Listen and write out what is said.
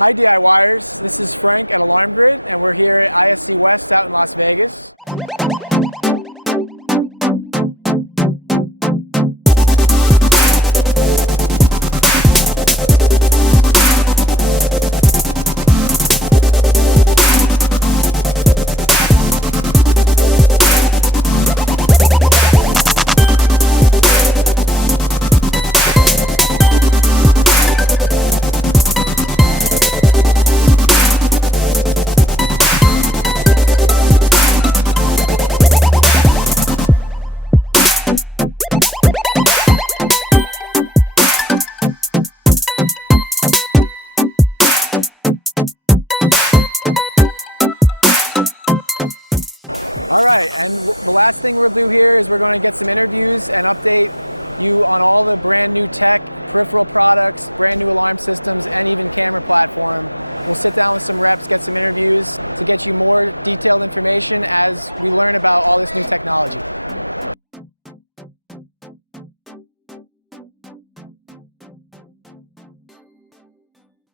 Hi DIYers, this is Frank at Alarm Grid, and we're here at ISC West out in Las Vegas. All right, and the last thing we'll do here is we're going to get some interviews and update you on all the brand new tech, peripheral products, brand new alarm systems, and even camera platform. We'll sit down with some reps, get some interviews to get you more detailed information as we learn about all this new technology.